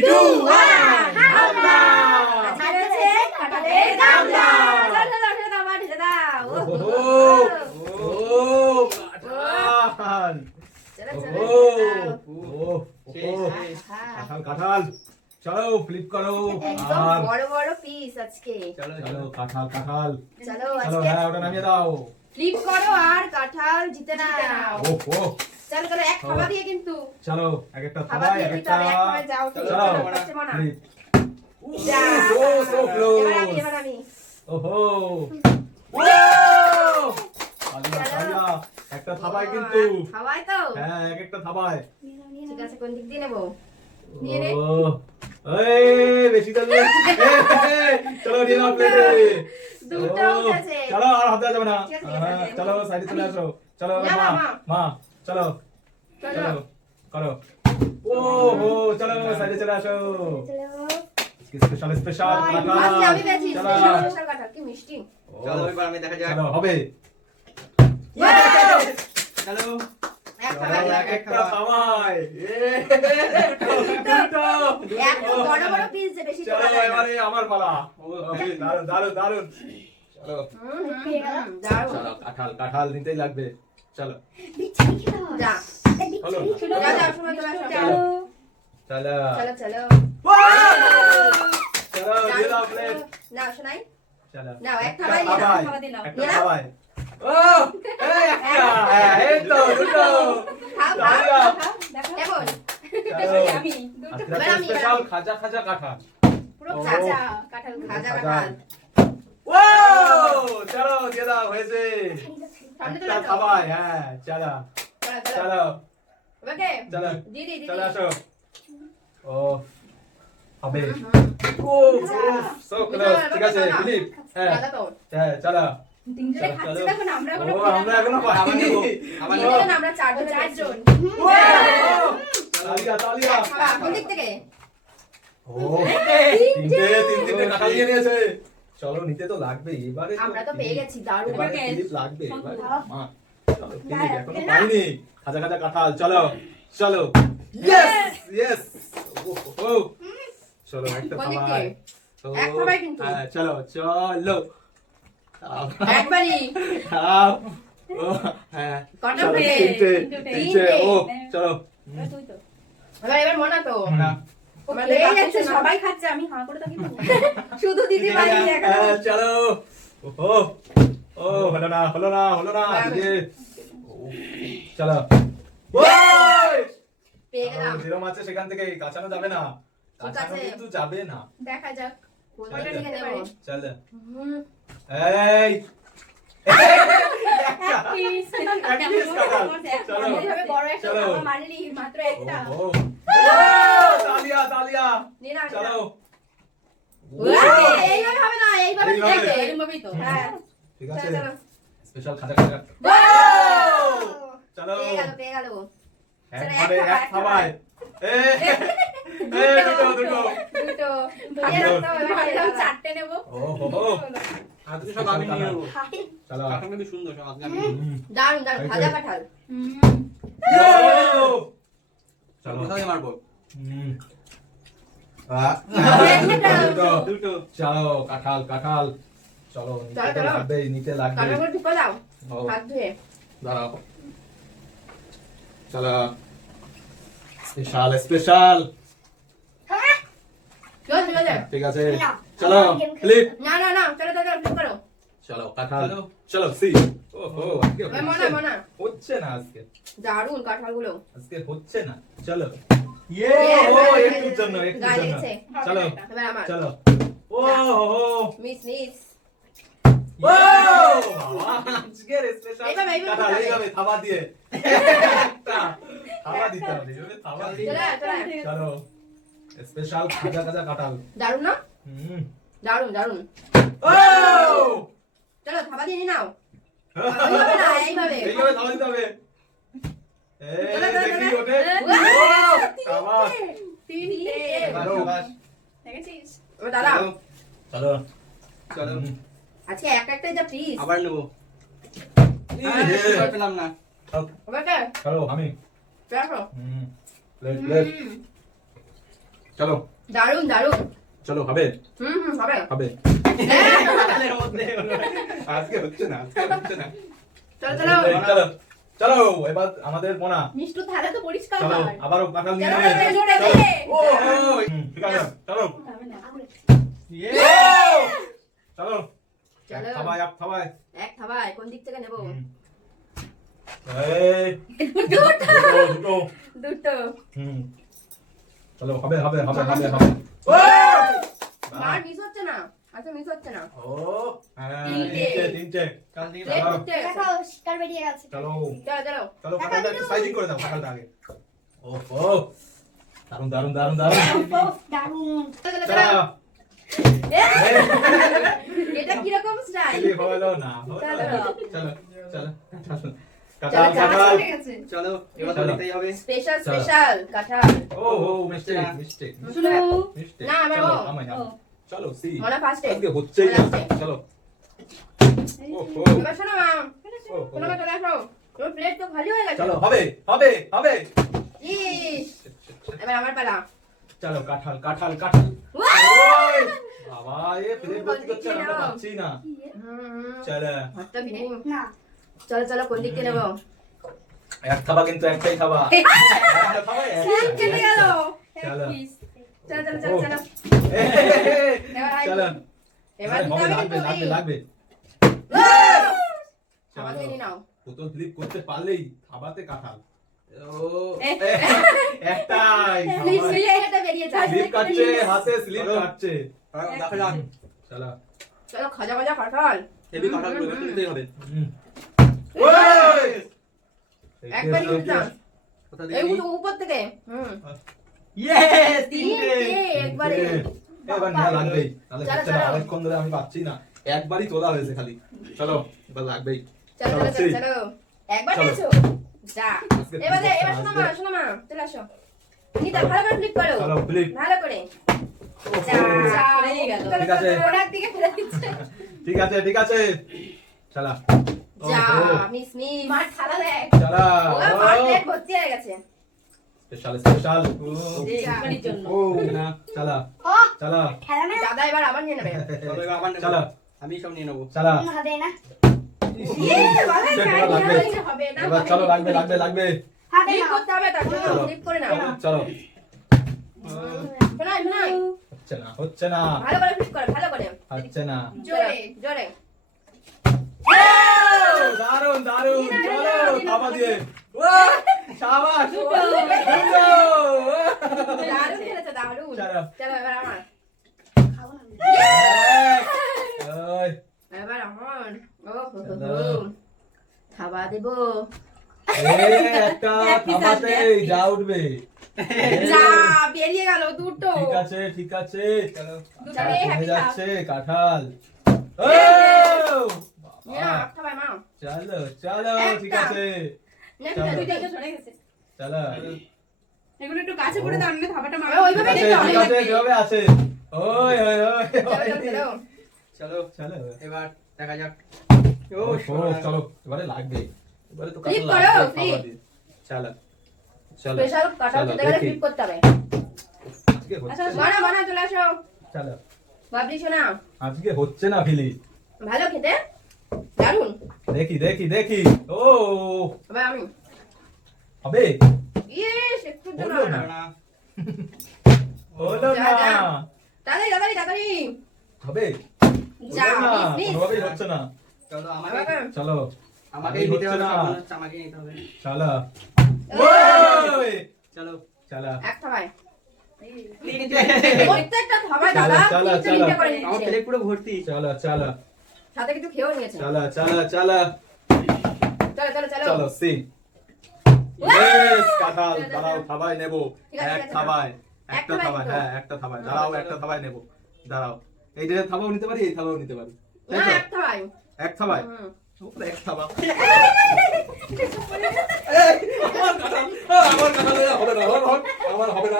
2 1 হামলা আছে কাঁঠালের গামলা চলো দাও মাঠে দাও কাঁঠাল কাঁঠাল কাঁঠাল চলো ফ্লিপ করো একদম বড় বড় পিস আজকে চলো কাঁঠাল কাঁঠাল চলো চলো আজকে হ্যাঁ ওটা নামিয়ে দাও ফ্লিপ করো আর কাঁঠাল জিতে নাও ওহো চলো চলো এক খাওয়া দিয়ে কিন্তু চলো এক একটা খাওয়া থাবায় দিয়ে এক দিতে একটা হবে এক খাওয়া যাও চলো করতে মনা ফ্লিপ যা ও সো ক্লোজ এবার আমি ওহো ও আলিয়া একটা থাবায় কিন্তু খাওয়াই তো হ্যাঁ এক একটা থাবায় ঠিক আছে কোন দিক দিয়ে নেব নিয়ে নে ও এই বেশি তো নিয়ে চলো নিয়ে নাও প্লেটে দুটো উঠেছে চলো আর হাতে যাবে না ঠিক আছে, হ্যাঁ চলো সাইডে চলে আসো চলো না, মা মা। মা চলো চলো চলো করো ও হো চলো সাইডে চলে আসো স্পেশাল স্পেশাল আজকে আমি পেয়েছি চলো স্পেশাল কাঁঠাল কি মিষ্টি চলো এবার আমি দেখা যাক চলো হবে চলো এক চলো, খাওয়া এক একটা থামায় দুটো এত বড় বড় পিস যে বেশি চলো তোলা যায় না এবারে আমার পালা দারুন দারুন দারুন চলো দারুণ চলো কাঁঠাল কাঁঠাল নিতেই লাগবে চলো যা চলো যা যা সময় চলে আসো চলো চলো চলো চলো চলো দিয়ে দাও প্লেট না শোনাই চলো নাও, এক থাবায় নিয়ে নাও, থাবায়, থাবা দিলাম। একটা নিয়ে নাও। থাবায় ও এই একটা হ্যাঁ, এই তো দুটো খাও দাঁড়িয়ে। কেমন চলো আমি আজকে এবার আমি, স্পেশাল খাজা খাজা কাঁঠাল পুরো ও। খাজা কাঁঠাল খাজা কাঁঠাল ও চলো দিয়ে দাও হয়েছে সামনে একটা চলে আসো থাবায় হ্যাঁ চলো চলো চলো চলো ওকে চলো দিদি দিদি চলে আসো ও হবে ও সো ক্লোজ ঠিক আছে ফিলিপ হ্যাঁ দাদা তো হ্যাঁ চলো তিনজনে চলো, খাচ্ছি চলো। দেখো না আমরা ও এখনো আমরা এখনো পাইনি আবার নেবো। তিনজন না, আমরা চারজন তালিয়া তালিয়া কোন দিক থেকে ও তিনটে কাঁঠাল নিয়ে নিয়েছে চলো নিতে তো লাগবে এবারে আমরা তো পেয়ে গেছি দারুণ এবারে ফিলিপ লাগবে এবারে মা চলো ফিলিপ এখনো পাইনি খাজা খাজা কাঁঠাল চলো চলো ইয়েস ইয়েস ও চলো একটা কোন দিক খাবার থেকে? এক খাবার কিন্তু। হ্যাঁ চলো চলো একবারই খাও ও হ্যাঁ কটা চলো, প্লেট? তিনটে তিনটে ও চলো এবার মনে তো না আমার পেয়ে যাচ্ছে সবাই খাচ্ছে আমি হাঁ করে থাকি শুধু দিদি ভাই হ্যাঁ, চলো ও ও হলো না হলো না হলো না দিদি চলো ওই পেয়ে গেলাম যেরকম আছে সেখান থেকে কাঁচানো যাবে না ঠিক কাঁচানো আছে। কিন্তু যাবে না দেখা যাক কোনটা থেকে নেব চল হুম এই এইভাবে বড় একটা চলো। খাবার মানিনি মাত্র একটা ও তালিয়া তালিয়া নিয়ে নাও চলো এইভাবে হবে না এইভাবে এইভাবে। দেখবে এইভাবেই তো হ্যাঁ ঠিক আছে চলো স্পেশাল খাজা খাজা চলো পেয়ে গেল একবারে এক খাবায় এ দুটো দুটো দুটো দিয়ে রাখতে হবে ভাবলাম চারটে নেব ও হো আজকে সব আমি নিয়ে নেবো চলো কাঠাল কিন্তু সুন্দর সব আজকে আমি দারুন দারুন ভাজা কাঁঠাল চলো কোথায় মারবো দুটো চলো কাঁঠাল কাঁঠাল চলো নিতে চলো। লাগবে নিতে লাগবে কাঁঠাল করে ঢুকে দাও ও, হাত ধুয়ে দাঁড়াও চলো স্পেশাল স্পেশাল চল চল ঠিক আছে চলো ফ্লিপ না না না চলো চলো চলো করো চলো কাঁঠাল চলো। চলো সি ওহো আজকে এ মনা হচ্ছে না। মনা হচ্ছে না আজকে দারুন কাঁঠালগুলো আজকে হচ্ছে না চলো ইয়ে ও একটুর জন্য একটুর গায়ে জন্য লেগেছে। চলো এবার আমার চলো ও হো মিস মিস ও বাবা আজকের স্পেশাল এইভাবে, এইভাবে কাঁঠাল দিতে হবে। এইভাবে থাবা দিয়ে একটা থাবা দিতে হবে এইভাবে থাবা দিয়ে চলো চলো চলো স্পেশাল খাজা খাজা কাঁঠাল দারুন না হুম দারুন দারুন ও চলো থাবা দিয়ে নিয়ে নাও এইভাবে না এইভাবে এইভাবে থাবা দিতে হবে এই চলো, চলো, দেখি চলো। ওঠে ওয়াও! ও শাবাশ তিনটে বাস দেখেছিস ও দাদা চলো চলো হুম। আজকে এক একটা যা প্লিজ আবার নেবো পেলাম না ওকে চলো আমি দেখো প্লেট প্লেট চলো দারুন দারুন চলো হবে হবে হবে কাঁঠালের মধ্যে আজকে হচ্ছে না চলো চলো চলো চলো এবার আমাদের মোনা মিষ্টু থালা তো পরিষ্কার চলো কর আবারও কাঁঠাল নিয়ে চলো, নেবে জোরে, চলো। জোরে। ও ঠিক আছে চলো ইয়ে চলো চলো। থাবাই আপ থাবাই এক থাবায় কোন দিক থেকে নেব এই দুটো দুটো চলো হবে হবে হবে হবে হবে মার মিস হচ্ছে না আচ্ছা মিস হচ্ছে না ও হ্যাঁ তিনটে। তিনটে কাল থেকে প্লেট চলো। দিতে গেছে। দেখাও শিকার বেরিয়ে গেছে চলো চলো চলো চলো কাঁঠালটা একটু সাইজিং করে দাও কাঁঠালটা আগে ও ও দারুন দারুন দারুন দারুন দারুণ চলো চলো চলো এটা কি রকম স্টাইল ছেলে হলো না হলো চলো। না। চলো চলো চলো কাঁঠাল চাটা কাঁঠাল চলে গেছে চলো এবার তো চলো। নিতেই হবে স্পেশাল চলো। স্পেশাল কাঁঠাল ও ও মিস্টেক মিস্টেক শুনো মিস্টেক না, আমার চলো ও। আমায় চলো সি মনে ফার্স্টে আজকে হচ্ছেই না লাস্টে। চলো ও ও এবার শোনো মা ও, শোনো মা চলে আসো তোমার প্লেট তো খালি হয়ে গেছে চলো হবে হবে হবে ইস এবার আমার পালা চলো কাঁঠাল কাঁঠাল কাঁঠাল ওই বাবা এ প্লেট ভর্তি করছে না আমরা পাচ্ছি না চলো হাতটা ভিড়ে নি না চলো চলো কোন দিক থেকে নেবো এক থাবা কিন্তু একটাই থাবা একটা থাবা ঠিক চলে গেল চলো চলো চলো চলো চলো এ, এবার আই- চলো এবার হবে দিতে হবে লাগবে কিন্তু লাগবে এই। লাগবে আমাকে নিয়ে নাও বোতল ফ্লিপ করতে পারলেই থাবাতে কাঁঠাল ও এ। একটাই প্লিজ মিলে এটা বেরিয়ে যায় স্লিপ কাটছে হাতে স্লিপ কাটছে দেখা যাক চলো চলো খজা খজা কাঁঠাল হেভি কাঁঠালগুলো এবার তো নিতেই হবে ওই একবারই উঠলাম কোথা এই থেকে উপর থেকে ইয়েস তিনটে একবারে এবার না লাগবেই তাহলে চলো, হচ্ছে না চলো। অনেকক্ষণ ধরে আমি পাচ্ছি না একবারই তোলা হয়েছে খালি চলো এবার লাগবেই চলো চলো চলো চলো একবার চলো। এসো যা এবার এবার শোনো মা চলে আসো নিতা ভালো করে ফ্লিপ করো চলো ফ্লিপ ভালো করে যা হয়ে গেল ঠিক আছে। ওনার দিকে ফেলে দিচ্ছে ঠিক আছে ঠিক আছে চলা যা মিস মিস মার থালা দেখ চলা ও মার প্লেট ভর্তি হয়ে গেছে স্পেশাল স্পেশাল একবারের জন্য ও না চলা ও চলা খেলা না দাদা এবার আবার নিয়ে নেবে চলো এবার আবার নেবো। চলো আমি সব নিয়ে নেবো চলা হবে না ইয়ে ভালো এবার লাগবে হয়েছে হবে না এবার চলো লাগবে লাগবে লাগবে হবে ফ্লিপ না করতে হবে তার জন্য চলো। ফ্লিপ করে নাও চলো শোনাই শোনাই হচ্ছে না ভালো করে ফ্লিপ করো ভালো করে হচ্ছে না জোরে জোরে দারুন দারুন চলো থাবা দিয়ে ও শাবাশ দারুণ খেলেছো দারুণ চলো। চলো এবার আমার খাবো না ওই এবার আমার ও হো হো চলো। হো। খাওয়া দেবো একটা থাবাতে যা উঠবে যা বেরিয়ে গেল দুটো ঠিক আছে ঠিক আছে চলো দুটো কমে হ্যাপি যাচ্ছে কাঁঠাল ও না খাবাই মা চলো চলো ঠিক একটা। আছে না চলো। দুইটা সরে গেছে চলো এগুলো একটু কাছে করে দাও না খাবারটা মা ঠিক ওইভাবে আছে দিতে ঠিক হবে আছে যেভাবে আছে ওই ওই ওই চলো চলো চলো চলো এবার দেখা যাক ও চলো এবারে লাগবে এবারে তো Flip কাঁঠাল করো, লাগবে flip। খাবার দিয়ে। চলো চলো স্পেশাল কাটাও চলো, খেতে গেলে দেখি। ফ্লিপ করতে হবে আজকে হচ্ছে না। বানা বানা চলে আসো চলো বাবলি শোনা আজকে হচ্ছে না ফিলি ভালো খেতে দারুন দেখি দেখি দেখি ও এবার আমি হবে ইস একটু জন্য হলো না। না হলো যা, না যা। তাড়াতাড়ি তাড়াতাড়ি তাড়াতাড়ি হবে যা হলো না মিস মিস কোনোভাবেই হচ্ছে না চলো আমাকে চলো আমাকেই আরে নিতে হচ্ছে হবে না। সব মনে হচ্ছে আমাকেই নিতে হবে চলো ওই চলো চলো এক থাবাই তিনটে প্রত্যেকটা থাবাই দাদা চলো, তিনটে চলো। তিনটে করে আমার নিচ্ছে প্লেট পুরো ভর্তি চলো চলো সাথে কিছু খেয়েও নিয়েছে চলো চলো চলো চলো চলো চলো চলো সি Wow! ইয়েস কাঁঠাল চলো, চলো। দাঁড়াও থাবায় নেবো ঠিক আছে, এক ঠিক আছে, থাবায় এক একটা থাবায় থাবায় নিতে হ্যাঁ একটা থাবায় দাঁড়াও একটা থাবায় নেবো দাঁড়াও এই যে থাবাও নিতে পারি এই থাবাও নিতে পারি তাই না তো? এক থাবাই এক থাবায় হুম। ও, এক থাবা আমার কাঁঠাল আমার কাঁঠাল হবে না আমার হবে না